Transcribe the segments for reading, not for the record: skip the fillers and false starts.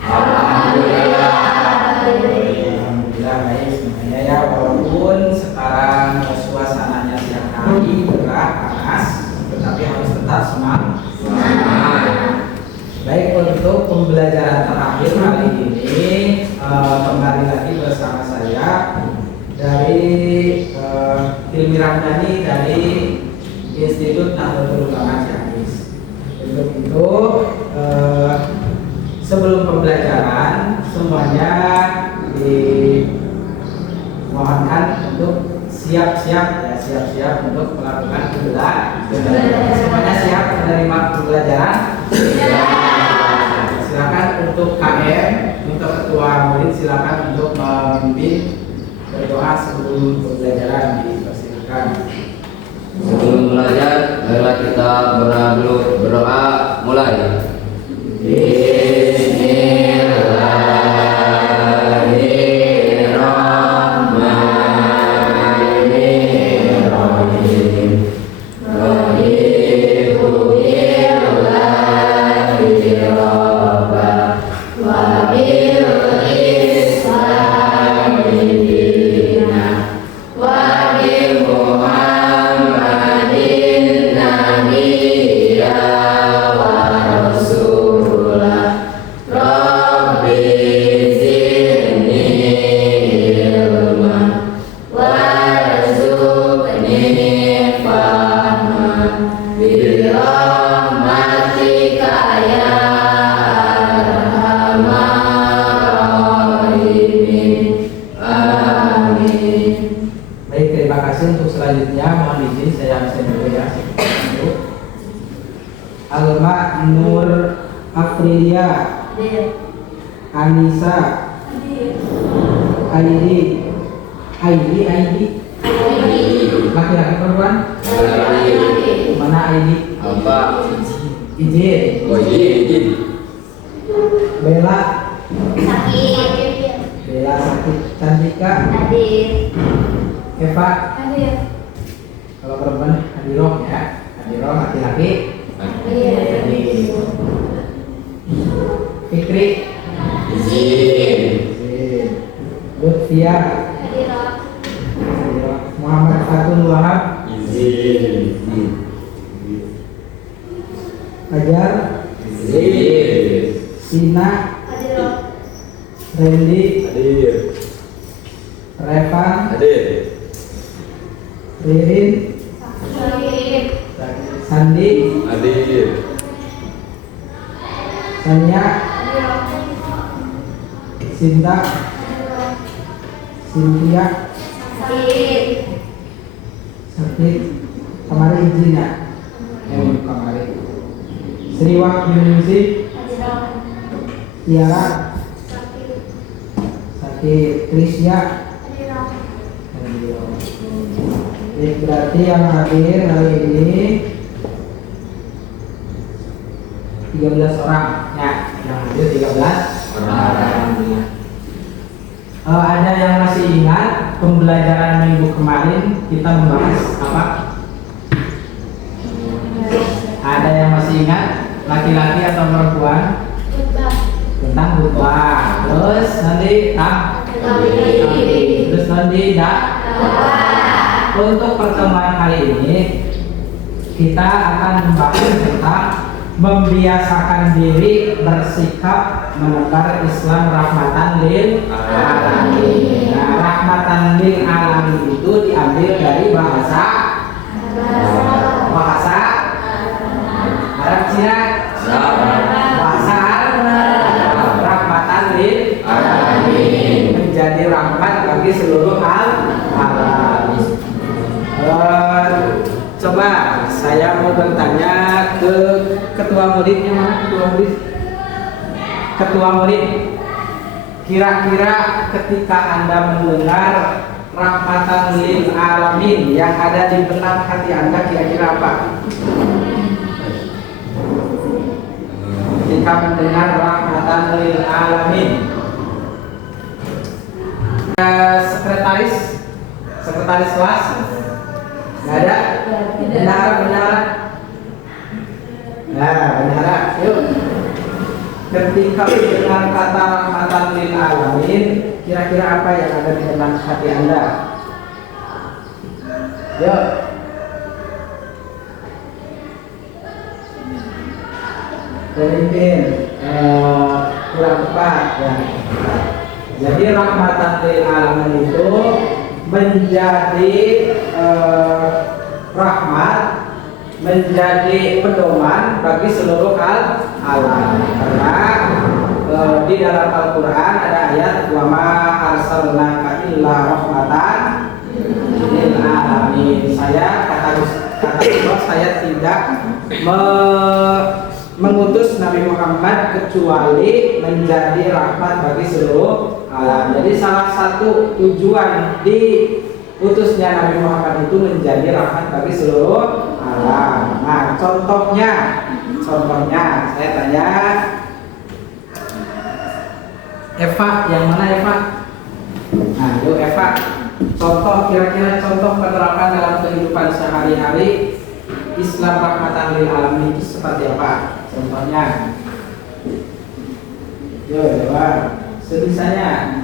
Alhamdulillah. Alhamdulillah baik semuanya ya, walaupun sekarang suasananya siang hari gerah panas, tetapi harus tetap semangat. Baik, untuk pembelajaran terakhir kali ini kembali lagi bersama saya dari Hilmi Ramdhani dari Institut Nahdlatul Ulama Ciamis. Untuk itu sebelum pembelajaran semuanya dimohonkan untuk siap-siap untuk melakukan pembelajaran. Semuanya siap menerima pembelajaran? Silakan untuk KM, untuk ketua murid silakan untuk memimpin berdoa sebelum pembelajaran, dipersilakan. Sebelum belajar, marilah kita berdoa mulai. Alma Nur Afrilia, Anissa, Aidi, laki-laki perempuan? Mana Aidi? Apa? Izin. Oh, izin. Bella Sakit. Bella sakit. Cantika Hadir. Eva. Hadir. Kalau perempuan Hadiroh ya. Hadiroh laki-laki. Hadir. Fikri Izin. Lutfia, Hadir. Muhammad Fatul Wahab, Izin. Ajar, Izin. Sina, Hadir. Randy, Hadir. Revan, Hadir. Ririn, Hadir. Sandi, Hadir. Sania, Sinta, Cynthia, Hadir. Sakit, kemari izin ya. Kemari. Sriwak Yunisi, Tiara, Sakit, Trisya. Berarti yang hadir hari ini 13 orang ya, yang hadir 13 orang. Ada yang masih ingat pembelajaran minggu kemarin kita membahas apa? Ada yang masih ingat laki-laki atau perempuan? Tentang khutbah. Terus nanti terus nanti untuk pertemuan kali ini kita akan membahas tentang membiasakan diri bersikap menebar Islam rahmatan lil alamin. Nah, rahmatan lil alamin itu diambil dari bahasa Arab Cina, bahasa Arab. Rahmatan lil alamin, menjadi rahmat bagi seluruh alam. Coba saya mau bertanya ke ketua muridnya, mana ketua murid, kira-kira ketika Anda mendengar rahmatan lil alamin yang ada di benak hati Anda, kira-kira apa? Ketika mendengar rahmatan lil alamin, sekretaris kelas nggak ada? Benar. Nah, benar. Yuk. Ketika mendengar kata rahmatan lil alamin, kira-kira apa yang ada di dalam hati Anda? Yuk. Pemimpin kurang tepat ya. Jadi rahmatan lil alamin itu menjadi rahmat, menjadi pedoman bagi seluruh alam. Karena di dalam Al-Qur'an ada ayat wa ma arsalnaka illa rahmatan lil alamin. Saya kata Allah, saya tidak mengutus Nabi Muhammad kecuali menjadi rahmat bagi seluruh alam. Jadi salah satu tujuan diutusnya Nabi Muhammad itu menjadi rahmat bagi seluruh alam. Nah, contohnya saya tanya Eva, yang mana Eva? Nah, yuk Eva, kira-kira contoh penerapan dalam kehidupan sehari-hari Islam rahmatan lil alamin itu seperti apa? Contohnya, yuk jawab sebisanya.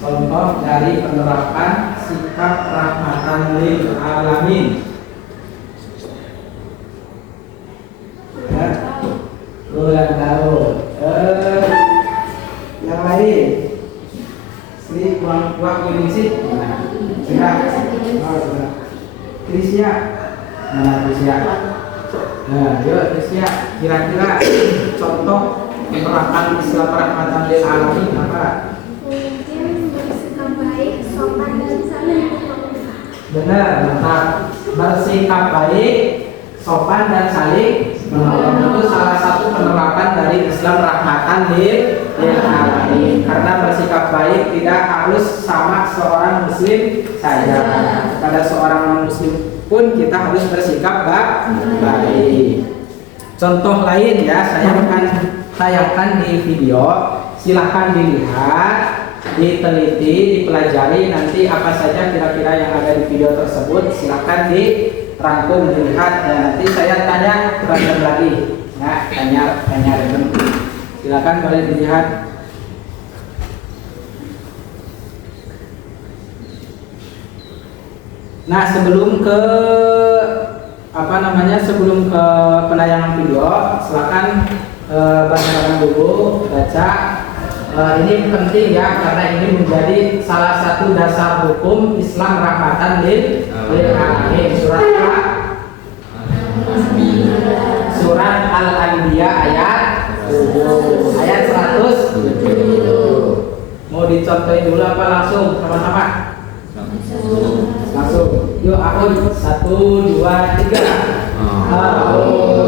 Contoh dari penerapan sikap rahmatan lil alamin. Kurang tahu. Yang lain, Sri Wang Yunisi. Krisia. Mana Krisia? Nah, yuk Krisia, kira-kira contoh penerapan Islam rahmatan lil alamin apa? Mungkin bersikap baik, sopan dan saling menghormati. Benar, mantap. Bersikap baik, sopan dan saling menghormati itu salah satu penerapan dari Islam rahmatan lil alamin. Karena bersikap baik tidak harus sama seorang muslim saja. Pada seorang muslim pun kita harus bersikap baik. Contoh lain ya, saya akan tayangkan di video. Silahkan dilihat, diteliti, dipelajari nanti apa saja kira-kira yang ada di video tersebut. Silahkan dirangkum, dilihat dan nanti saya tanya random lagi. Ya, tanya random. Silahkan boleh dilihat. Nah, sebelum ke sebelum ke penayangan video, silakan baca dulu, ini penting ya, karena ini menjadi salah satu dasar hukum Islam rahmatan lil alamin. Surat Al-Anbiya ayat 100. Mau dicontohin dulu apa langsung sama-sama? Langsung. Yuk aku 1, 2, 3.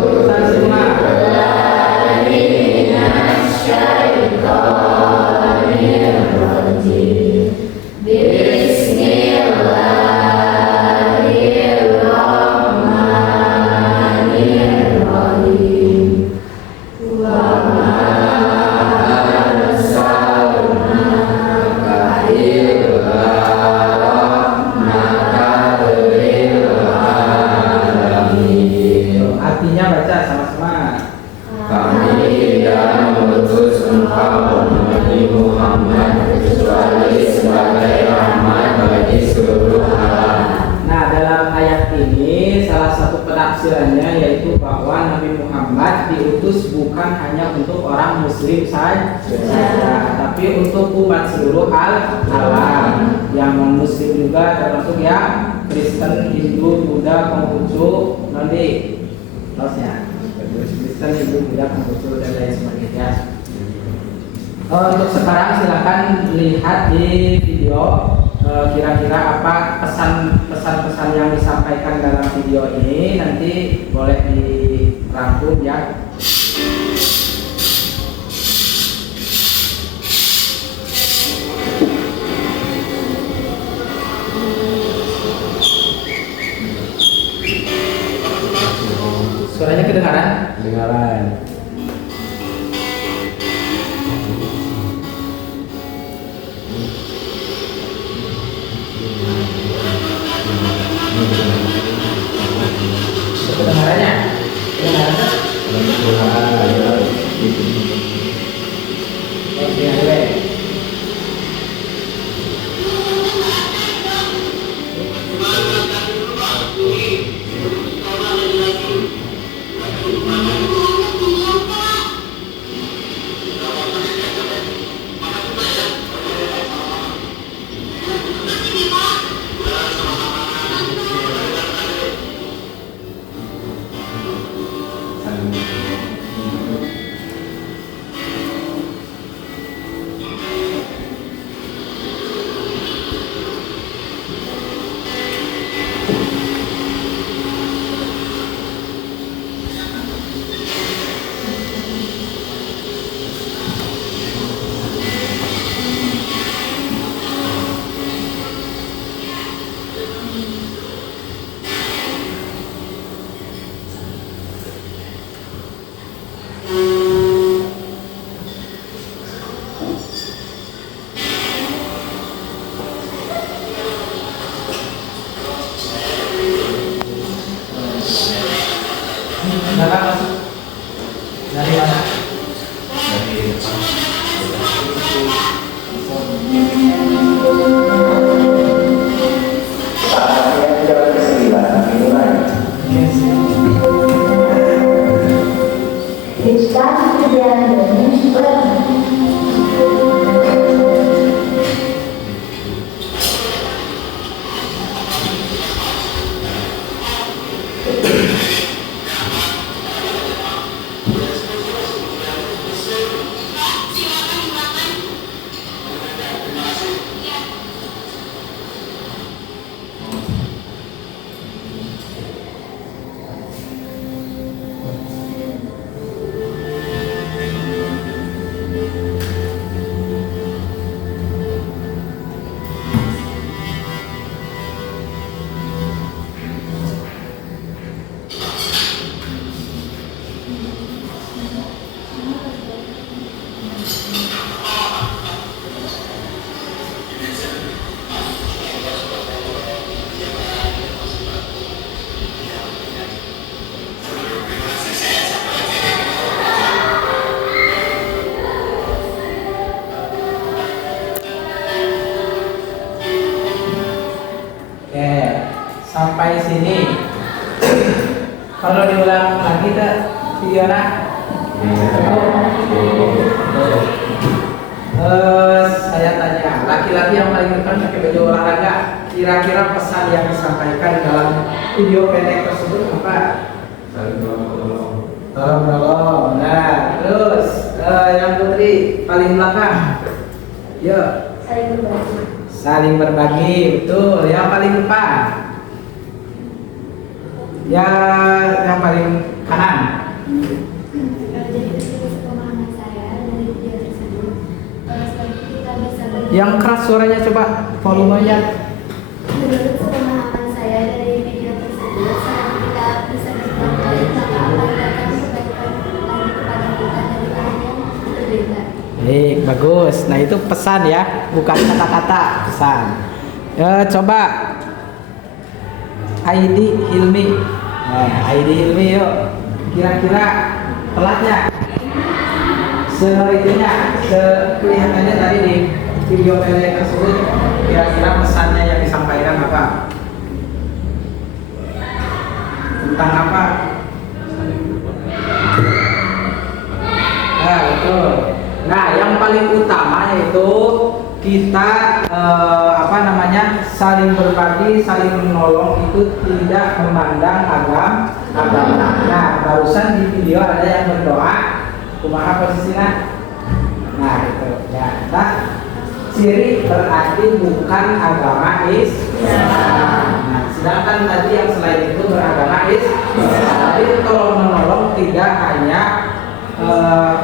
Kita semua. Artinya baca sama-sama. Kami tidak mengutus engkau Nabi Muhammad kecuali sebagai rahmat bagi seluruh alam. Nah, dalam ayat ini salah satu penafsirannya yaitu bahwa Nabi Muhammad diutus bukan hanya untuk orang muslim saja, tapi untuk umat seluruh alam. Yang non muslim juga termasuk ya Kristen, Hindu, Buddha, Konghucu, Nondi. Terusnya Kristen, Hindu, Buddha, Konghucu dan lain sebagainya. Untuk sekarang silakan lihat di video kira-kira apa pesan-pesan yang disampaikan dalam video ini, nanti boleh dirangkum ya. Suaranya kedengaran? Kedengaran. Kedengarannya? Kedengaran? Silakan masuk. Dari mana? Estado diariamente plano. Sampai sini. Kalau diulang lagi tak videonya? Saya tanya, laki-laki yang paling depan pakai baju olahraga, kira-kira pesan yang disampaikan dalam video pendek tersebut apa? Tolong. Nah, terus yang putri paling belakang, yuk. Saling berbagi, betul. Yang paling depan. Ya, yang paling kanan. Yang keras suaranya coba volumenya. Menurut pemahaman saya dari video tersebut, saat kita bisa berbuat baik, maka Allah akan kebaikan lagi kepada kita dari orang yang berbeda. Baik, bagus. Nah itu pesan ya, bukan kata-kata, pesan. Coba Aidi Hilmi. Nah, Aidi Hilmi yuk. Kira-kira pelatnya kelihatannya tadi di video pendek tersebut, kira-kira pesannya yang disampaikan apa? Tentang apa? Nah, betul. Nah, yang paling utama yaitu kita saling berbagi, saling menolong itu tidak memandang agama. Nah, barusan di video ada yang berdoa, kumaha posisinya. Nah, itu ya. Nah, ciri berarti bukan agama Islam. Nah, sedangkan tadi yang selain itu beragama Islam. Tapi tolong menolong tidak hanya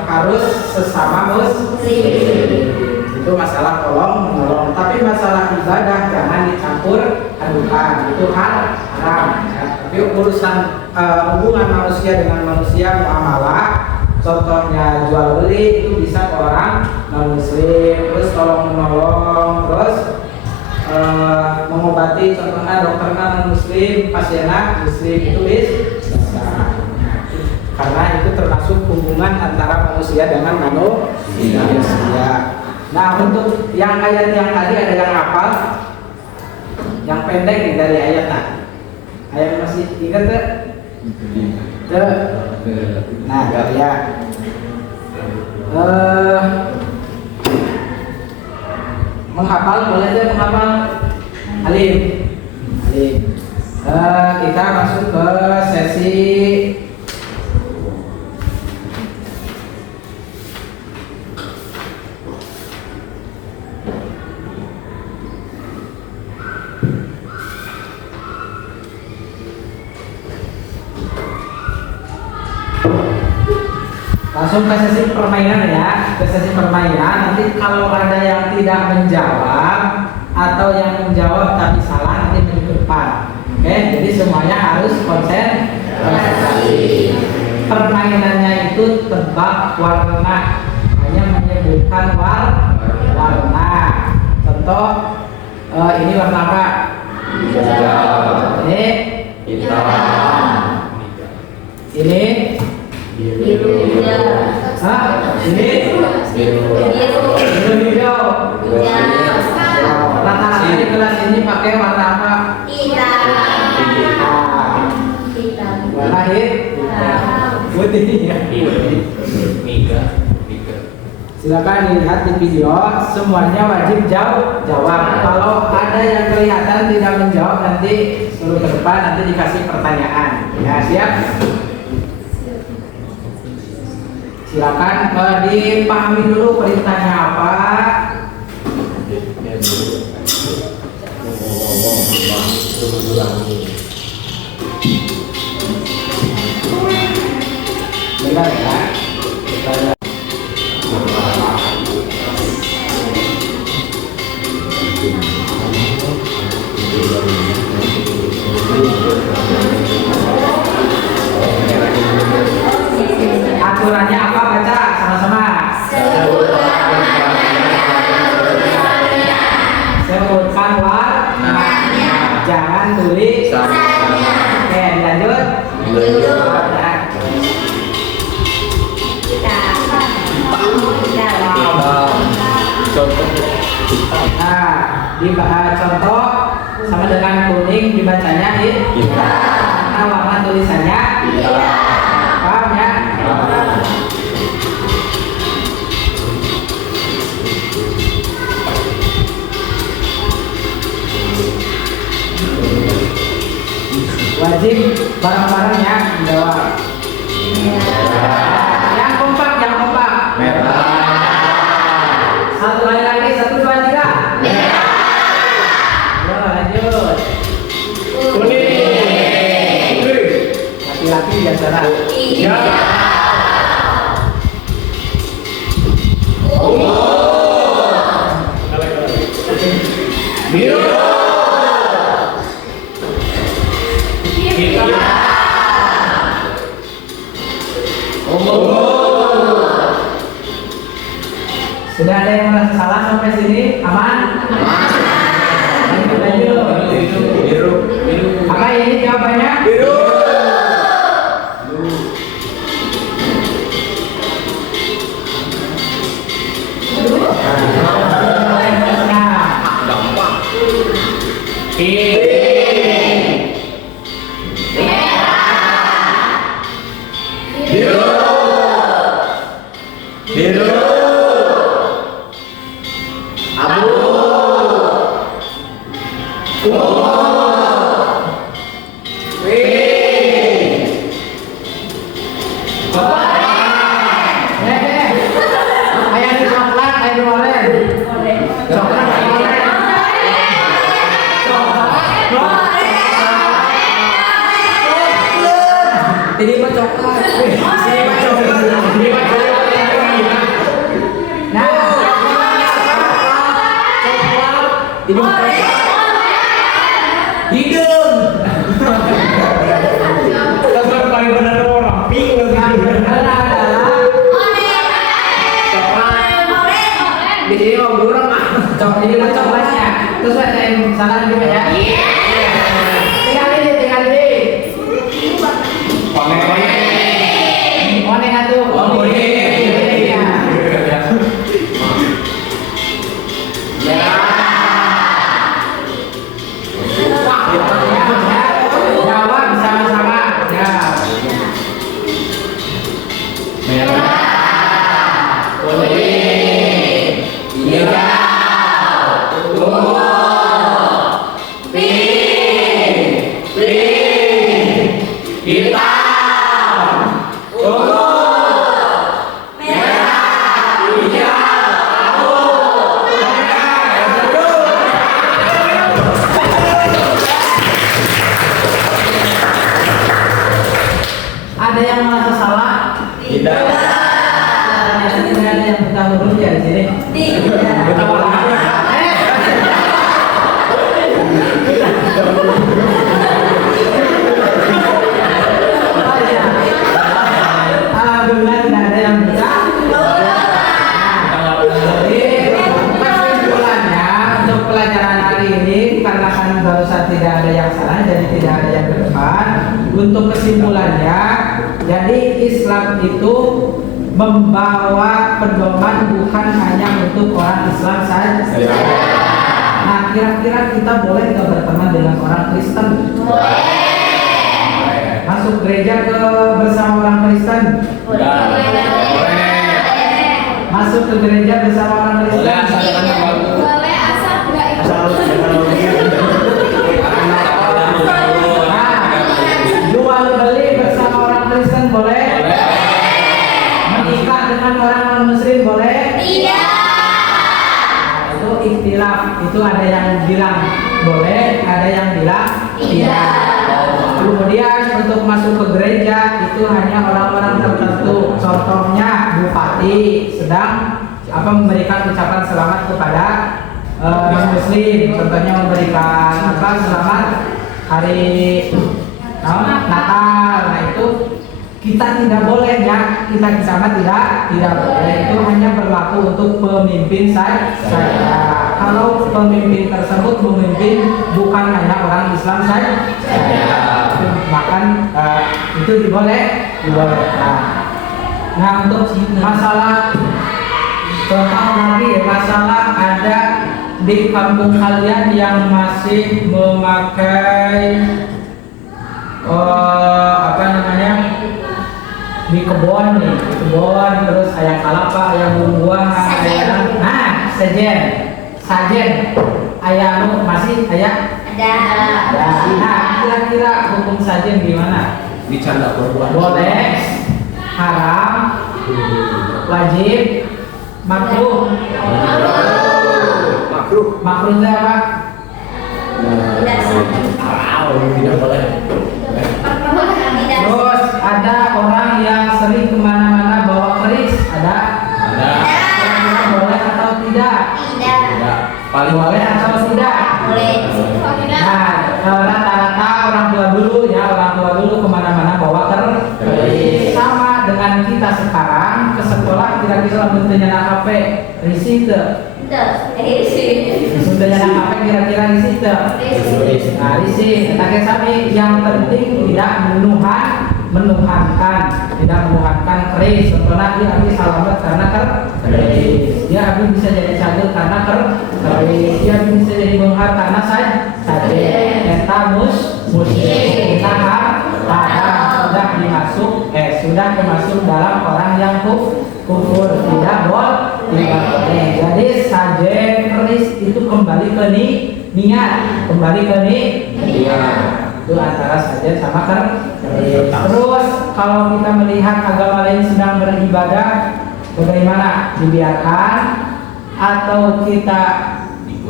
harus sesama muslim. Itu masalah tolong menolong, tapi masalah ibadah jangan dicampur adukan, itu haram ya. Tapi urusan hubungan manusia dengan manusia, muamalah, contohnya jual beli, itu bisa ke orang non muslim. Terus tolong menolong, terus mengobati, contohnya dokter non muslim, pasiennya muslim, itu bisa. Karena itu termasuk termasuk hubungan antara manusia dengan manusia. Nah, untuk yang ayat yang tadi ada yang hafal? Yang pendek nih dari ayat nah. Ayat masih ingat tuh? Nah, dari ya. Menghafal boleh deh menghafal. Alim. Kita masuk ke sesi langsung ke sesi permainan ya. Ke sesi permainan, nanti kalau ada yang tidak menjawab atau yang menjawab tapi salah nanti minggu depan. Oke, jadi semuanya harus konsentrasi. Permainannya itu tebak warna, hanya menyebutkan warna. Contoh, ini warna apa? Hijau. Ini Hitam. ini Biru. ini Biru. biru hijau. Hijau. Rata-rata di kelas ini pakai warna apa? Hitam. Warna hitam. Putih ya. Tiga. Silakan dilihat di video. Semuanya wajib jawab. Kalau ada yang kelihatan tidak menjawab nanti suruh ke depan, nanti dikasih pertanyaan. Ya, siap? Silakan dipahami dulu perintahnya apa. Dengar ya. Aturannya apa, baca sama-sama. Sebutkan warnanya, jangan tulis. Oke, dilanjut. Nah, contoh sama dengan kuning dibacanya karena warna tulisannya paham ya? Wajib bareng-barengnya jawab. Yang kompak. Merah. Satu kali lagi, 1, 2, 3. Yo, lanjut. Kuning. Laki-laki biasa. Biru. Sudah ada yang merasa salah sampai sini? Aman? Lanjut. Biru. Apa ini jawabannya? Biru. Nah, Gampang. Biru. Biru. Abu. ayam di coklat, ayam di oren. Coklat, oren. Ini mah coklat. Nah, ini hidung. Kan paling benar orang bingung. Di sini mau burung ini mah coklatnya. Terus ada yang salah juga ya. Tinggal ini. Kuning atuh. Oh, kuning. Ya. Jawab bersama-sama. Ya. Merah, kuning, hijau, ungu, pink, hitam, ungu, merah, hijau, abu, Ada yang merasa salah? tidak. Ternyata tidak ada yang buta huruf ya di sini. Kita warnanya. Oh iya. Alhamdulillah tidak ada yang buta. Jadi kesimpulannya untuk pelajaran hari ini karena kan barusan tidak ada yang salah jadi tidak ada yang ke depan. Untuk kesimpulannya, jadi Islam itu membawa pedoman bukan hanya untuk orang Islam saja. Nah, kira-kira kita boleh nggak berteman dengan orang Kristen? Masuk gereja bersama orang Kristen? Masuk ke gereja bersama orang Kristen? Boleh asal jangan terlalu. Boleh asal nggak ikut. Nah, jual beli bersama orang Kristen boleh? Menikah dengan orang non-Muslim boleh? Tidak. Nah, itu ikhtilaf. Itu ada yang bilang boleh, ada yang bilang tidak. Kemudian untuk masuk ke gereja itu hanya orang-orang tertentu. Contohnya bupati sedang memberikan ucapan selamat kepada non-Muslim. Contohnya memberikan selamat hari Natal. Nah itu kita tidak boleh ya, kita di sana tidak boleh. Itu hanya berlaku untuk pemimpin saja. Kalau pemimpin tersebut memimpin bukan hanya orang Islam saja, bahkan itu diboleh. Nah untuk masalah contoh lagi masalah ada di kampung kalian yang masih memakai di kebun nih, di kebun terus ayam kalapa, ayam buah-buahan, ayam sajen, ayam masih ayam. Ada. Nah, kira-kira hukum sajen gimana? Dicanda perbuatan. Boleh, haram, wajib, makruh. Makruh itu apa? Tidak Tidak boleh. Terus ada orang yang sering kemana-mana bawa keris, ada? Kira-kira boleh atau tidak? Tidak. Paling Boleh atau tidak? Boleh. Nah, rata-rata orang tua dulu kemana-mana bawa keris. Sama dengan kita sekarang ke sekolah kira-kira bentuknya HP, risih tuh. Bentuknya HP kira-kira risih tuh. Nah, risih. Tapi sami yang penting tidak menuhankan keris. Contohnya dia habis salamat karena keris. Dia habis bisa jadi cagur karena keris. Dia bisa jadi benghar karena saja. Eta musyrik. Sudah dimasuk dalam orang yang kufur. Tidak boleh. Jadi sajen keris itu kembali ke niat. Itu antara sajen sama keris. Terus kalau kita melihat agama lain sedang beribadah, bagaimana? Dibiarkan atau kita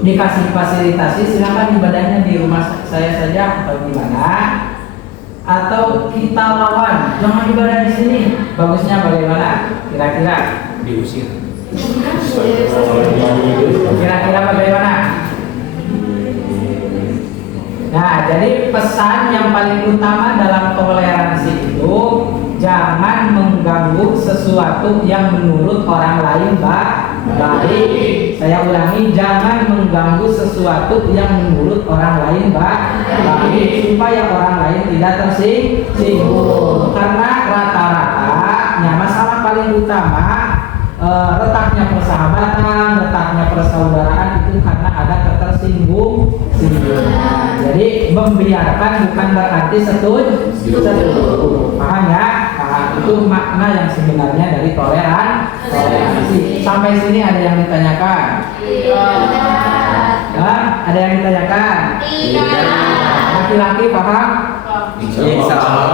dikasih fasilitasi, silakan ibadahnya di rumah saya saja atau gimana? Atau kita lawan, jangan ibadah di sini. Bagusnya bagaimana? Kira-kira diusir. Kira-kira bagaimana? Nah, jadi pesan yang paling utama dalam toleransi itu jangan mengganggu sesuatu yang menurut orang lain baik. Saya ulangi, jangan mengganggu sesuatu yang menurut orang lain baik supaya orang lain tidak tersinggung. Karena rata-rata paling utama letaknya persahabatan, letaknya persaudaraan itu karena ada ketersinggungan. Jadi membiarkan bukan berarti setuju. Paham ya? Nah, itu makna yang sebenarnya dari toleransi. Sampai sini ada yang ditanyakan? Ya, ada yang ditanyakan? Laki-laki paham? Insya Allah.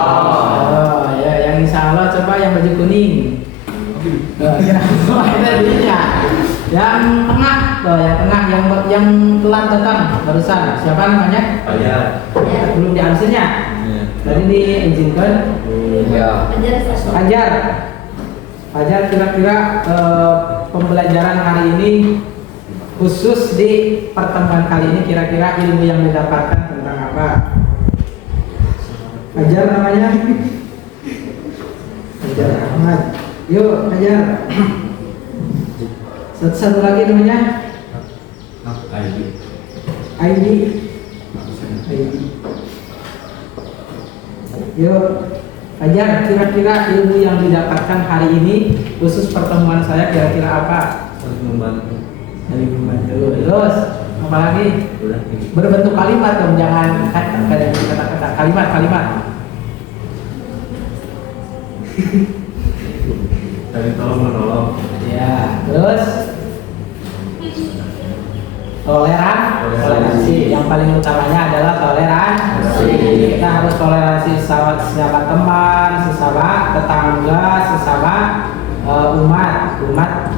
Oh, ya, yang insya Allah coba yang baju kuning. Yang tengah, yang tengah, yang telat datang barusan. Siapa namanya? Fajar. Belum dihabisinnya. Tadi diizinkan. Ya. Fajar. Fajar kira-kira pembelajaran hari ini khusus di pertemuan kali ini kira-kira ilmu yang didapatkan tentang apa? Fajar namanya? Fajar Ahmad. Yuk, Fajar. Satu lagi namanya? ID. Yuk, Fajar, kira-kira ilmu yang didapatkan hari ini khusus pertemuan saya kira-kira apa? Membantu. Terus, apa lagi? Berbentuk kalimat dong, jangan kata-kata kalimat. Tadi tolong menolong. Ya, terus toleransi. Yang paling utamanya adalah toleransi. Kita harus toleransi sesama teman, sesama tetangga, sesama umat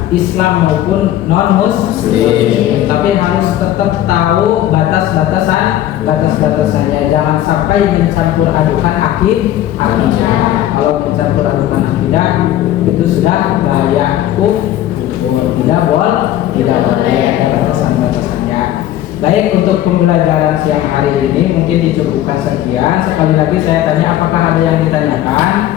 Islam maupun non Muslim. Tapi harus tetap tahu batas-batasannya. Jangan sampai mencampur adukan akidah. Kalau mencampur adukan akidah itu sudah bahaya kufur. Tidak boleh, ada batasan-batasannya. Baik, untuk pembelajaran siang hari ini mungkin dicukupkan sekian. Sekali lagi saya tanya, apakah ada yang ditanyakan?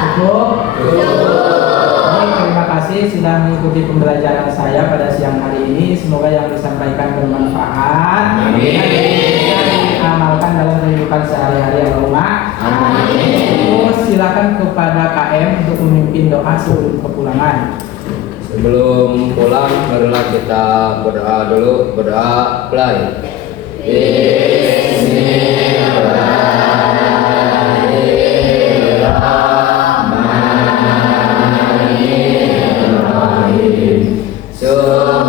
Cukup? Baik, terima kasih sudah mengikuti pembelajaran saya pada siang hari ini. Semoga yang disampaikan bermanfaat. Amin. Dan diamalkan dalam kehidupan sehari-hari Allahumma. Terus silakan kepada KM untuk memimpin doa sebelum kepulangan. Sebelum pulang, marilah kita berdoa dulu. Berdoa play. Bismillahirrahmanirrahim.